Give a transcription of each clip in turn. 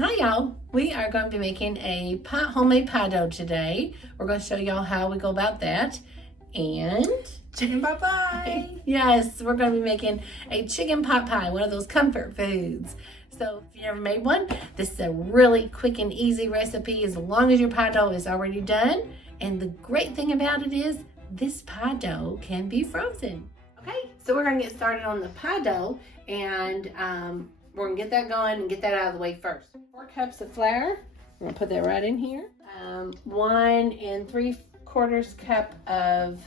Hi y'all, we are going to be making a homemade pie dough today. We're going to show y'all how we go about that. And chicken pot pie. Yes, we're going to be making a chicken pot pie, one of those comfort foods. So if you never made one, this is a really quick and easy recipe as long as your pie dough is already done. And the great thing about it is this pie dough can be frozen. Okay, so we're going to get started on the pie dough, and we're going to get that going and get that out of the way first. 4 cups of flour. We're going to put that right in here. 1 3/4 cup of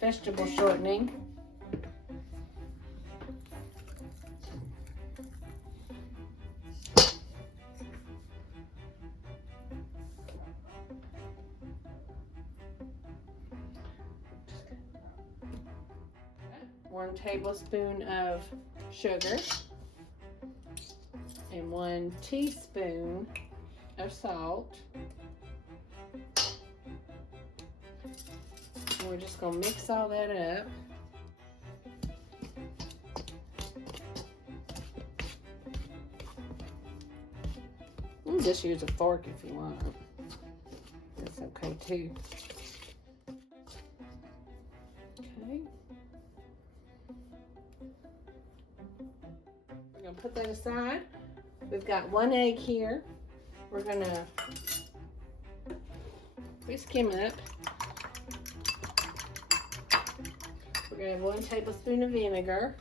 vegetable shortening. One tablespoon of sugar and 1 teaspoon of salt. And we're just going to mix all that up. You can just use a fork if you want. That's okay too. Okay. We're going to put that aside. We've got 1 egg here. We're going to whisk him up. We're going to have 1 tablespoon of vinegar.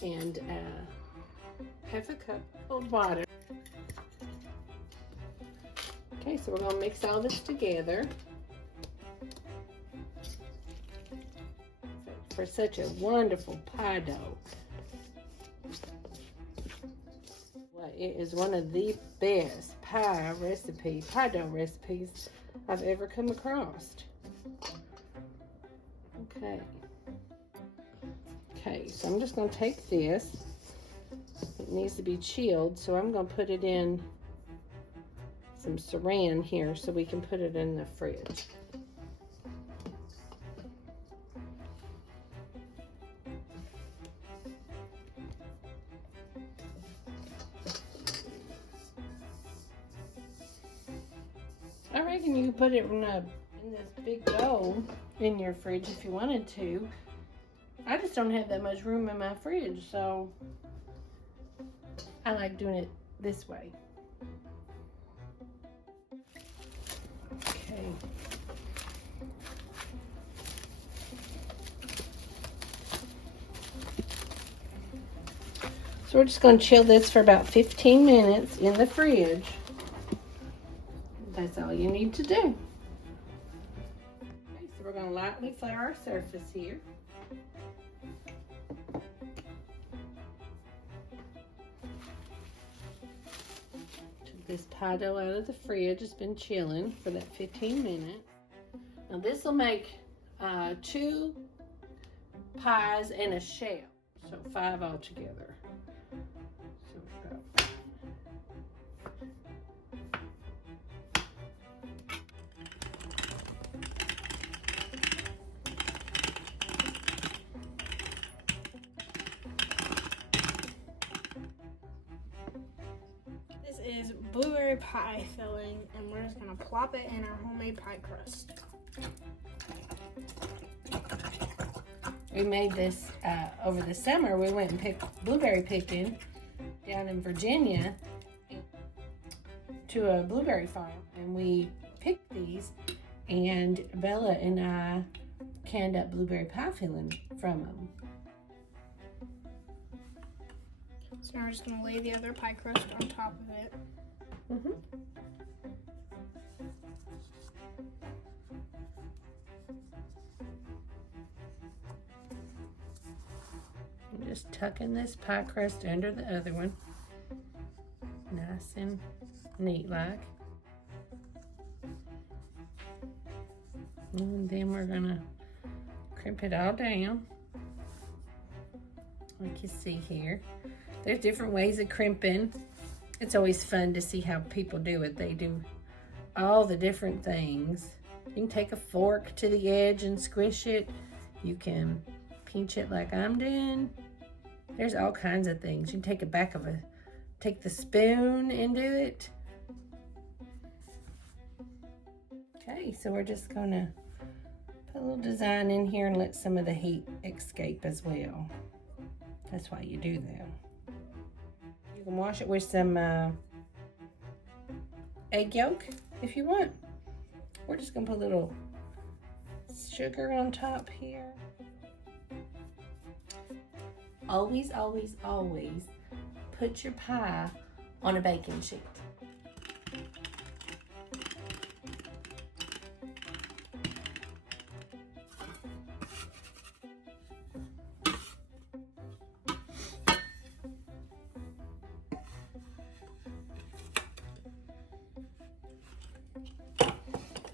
And 1/2 cup of water. Okay, so we're going to mix all this together for such a wonderful pie dough. Well, it is one of the best pie dough recipes I've ever come across. Okay, so I'm just going to take this. It needs to be chilled, so I'm going to put it in some saran here so we can put it in the fridge. I reckon you could put it in this big bowl in your fridge if you wanted to. I just don't have that much room in my fridge, so I like doing it this way. Okay. So we're just going to chill this for about 15 minutes in the fridge. That's all you need to do. Okay, so we're going to lightly flour our surface here. Took this pie dough out of the fridge. It's been chilling for that 15 minutes. Now this will make 2 pies and a shell, so 5 altogether. So we go. This is blueberry pie filling, and we're just gonna plop it in our homemade pie crust. We made this over the summer. We went and picked blueberry picking down in Virginia to a blueberry farm, and we picked these, and Bella and I canned up blueberry pie filling from them. So now we're just gonna lay the other pie crust on top of it. I'm just tucking this pie crust under the other one, nice and neat like. And then we're gonna crimp it all down, like you see here. There's different ways of crimping. It's always fun to see how people do it. They do all the different things. You can take a fork to the edge and squish it. You can pinch it like I'm doing. There's all kinds of things. You can take the spoon and do it. Okay, so we're just gonna put a little design in here and let some of the heat escape as well. That's why you do that. You can wash it with some egg yolk if you want. We're just gonna put a little sugar on top here. Always, always, always put your pie on a baking sheet.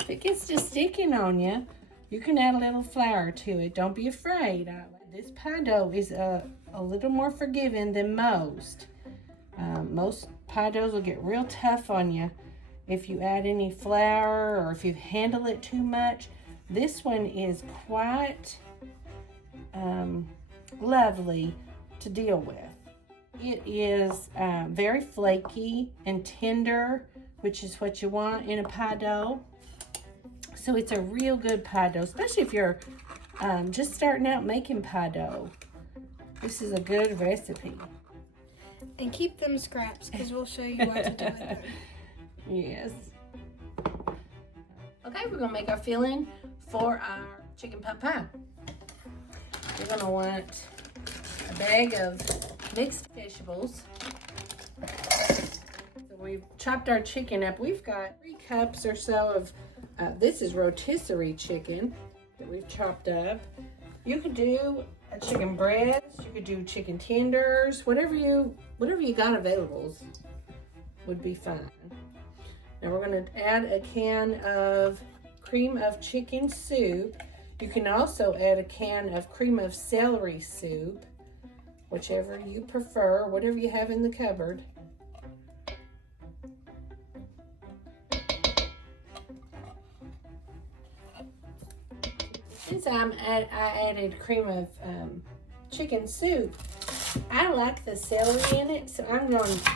If it gets to sticking on you, you can add a little flour to it. Don't be afraid. This pie dough is a little more forgiving than most. Most pie doughs will get real tough on you if you add any flour or if you handle it too much. This one is quite lovely to deal with. It is very flaky and tender, which is what you want in a pie dough. So it's a real good pie dough, especially if you're just starting out making pie dough. This is a good recipe. And keep them scraps, because we'll show you what to do with them. Yes. Okay, we're gonna make our filling for our chicken pot pie. We're gonna want a bag of mixed vegetables. So we've chopped our chicken up. We've got 3 cups or so of, this is rotisserie chicken that we've chopped up. You could do a chicken breast, you could do chicken tenders, whatever you got available would be fine. Now we're going to add a can of cream of chicken soup. You can also add a can of cream of celery soup, whichever you prefer, whatever you have in the cupboard. Since I added cream of chicken soup, I like the celery in it, so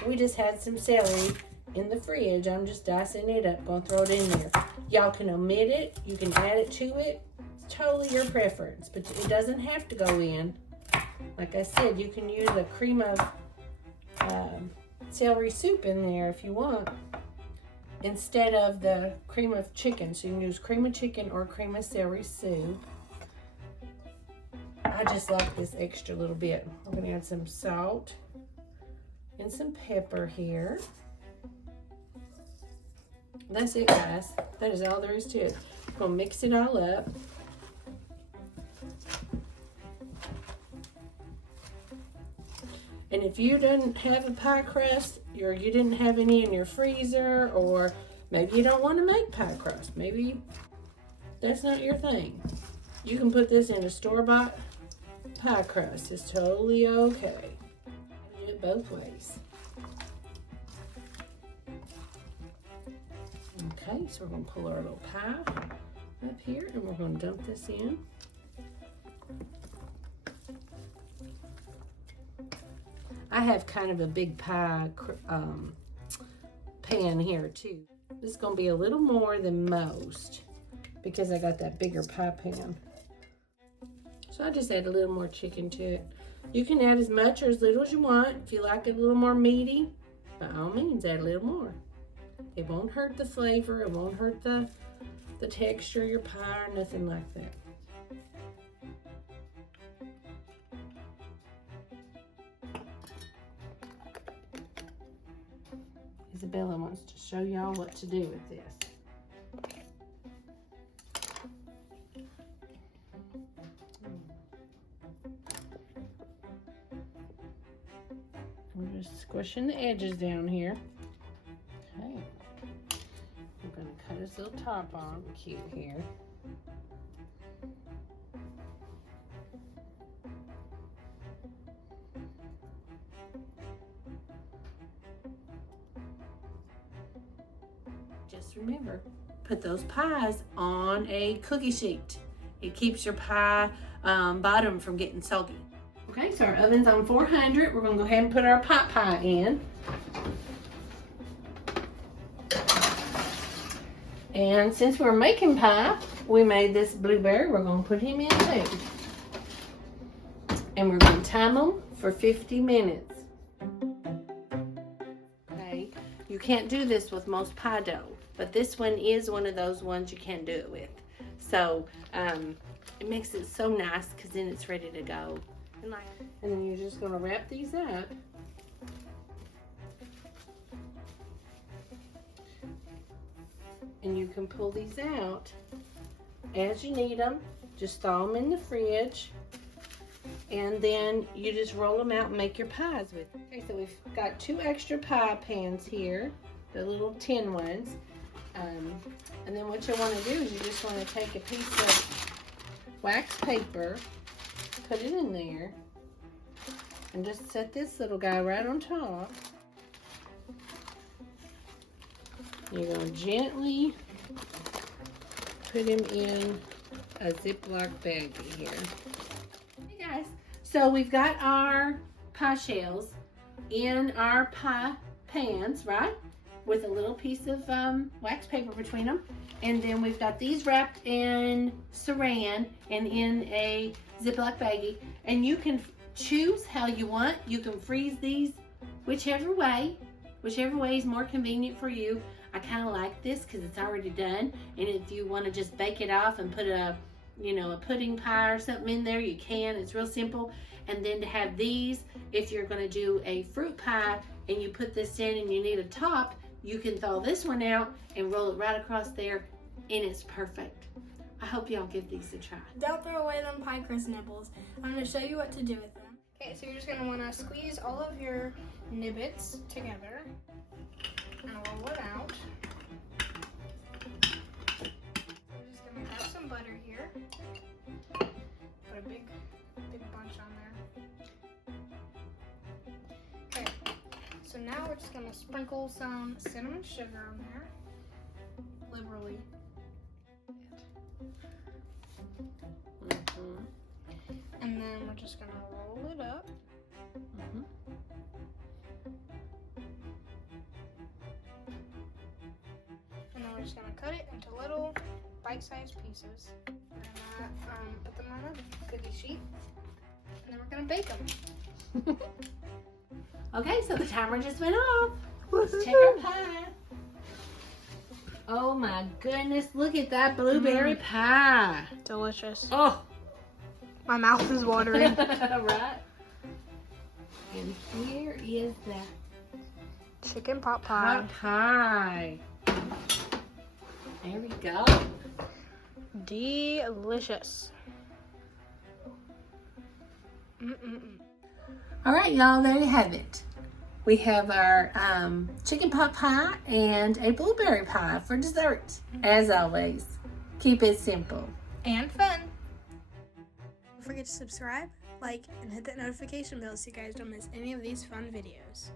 we just had some celery in the fridge. I'm just dicing it up, gonna throw it in there. Y'all can omit it, you can add it to it. It's totally your preference, but it doesn't have to go in. Like I said, you can use a cream of celery soup in there if you want, instead of the cream of chicken. So you can use cream of chicken or cream of celery soup. I just like this extra little bit. I'm gonna add some salt and some pepper here. That's it, guys. That is all there is to it. I'm gonna mix it all up. And if you didn't have a pie crust, or you didn't have any in your freezer, or maybe you don't want to make pie crust, maybe that's not your thing, you can put this in a store-bought pie crust. It's totally okay. Do it both ways. Okay, so we're going to pull our little pie up here, and we're going to dump this in. I have kind of a big pie pan here too. This is going to be a little more than most because I got that bigger pie pan. So I just add a little more chicken to it. You can add as much or as little as you want. If you like it a little more meaty, by all means add a little more. It won't hurt the flavor. It won't hurt the texture of your pie or nothing like that. Isabella wants to show y'all what to do with this. We're just squishing the edges down here. Okay. We're going to cut this little top on cute here. just remember, put those pies on a cookie sheet. It keeps your pie bottom from getting soggy. Okay, so our oven's on 400. We're gonna go ahead and put our pot pie in. And since we're making pie, we made this blueberry. We're gonna put him in too. And we're gonna time them for 50 minutes. Okay, you can't do this with most pie dough, but this one is one of those ones you can do it with. So it makes it so nice because then it's ready to go. And then you're just gonna wrap these up. And you can pull these out as you need them. Just thaw them in the fridge. And then you just roll them out and make your pies with. Okay, so we've got 2 extra pie pans here, the little tin ones. And then what you want to do is you just want to take a piece of wax paper, put it in there, and just set this little guy right on top. You're going to gently put him in a Ziploc baggie here. Hey guys, so we've got our pie shells in our pie pans, right? With a little piece of wax paper between them. And then we've got these wrapped in saran and in a Ziploc baggie. And you can choose how you want. You can freeze these whichever way is more convenient for you. I kind of like this because it's already done. And if you want to just bake it off and put a pudding pie or something in there, you can. It's real simple. And then to have these, if you're going to do a fruit pie and you put this in and you need a top, you can thaw this one out and roll it right across there, and it's perfect. I hope y'all give these a try. Don't throw away them pie crust nibbles. I'm going to show you what to do with them. Okay, so you're just going to want to squeeze all of your nibbits together and roll it out. I'm just going to grab some butter here. Put a big bunch on there. Okay, so now we're just going to sprinkle some cinnamon sugar on there, liberally. And then we're just gonna roll it up. And then we're just gonna cut it into little bite-sized pieces. We're gonna put them on a cookie sheet, and then we're gonna bake them. Okay, so the timer just went off. Let's check our pie. Oh my goodness, look at that blueberry pie. Delicious. Oh. My mouth is watering. Right? And here is that chicken pot pie. pot pie. There we go. Delicious. All right, y'all, there you have it. We have our chicken pot pie and a blueberry pie for dessert. As always, keep it simple. And fun. Don't forget to subscribe, like, and hit that notification bell so you guys don't miss any of these fun videos.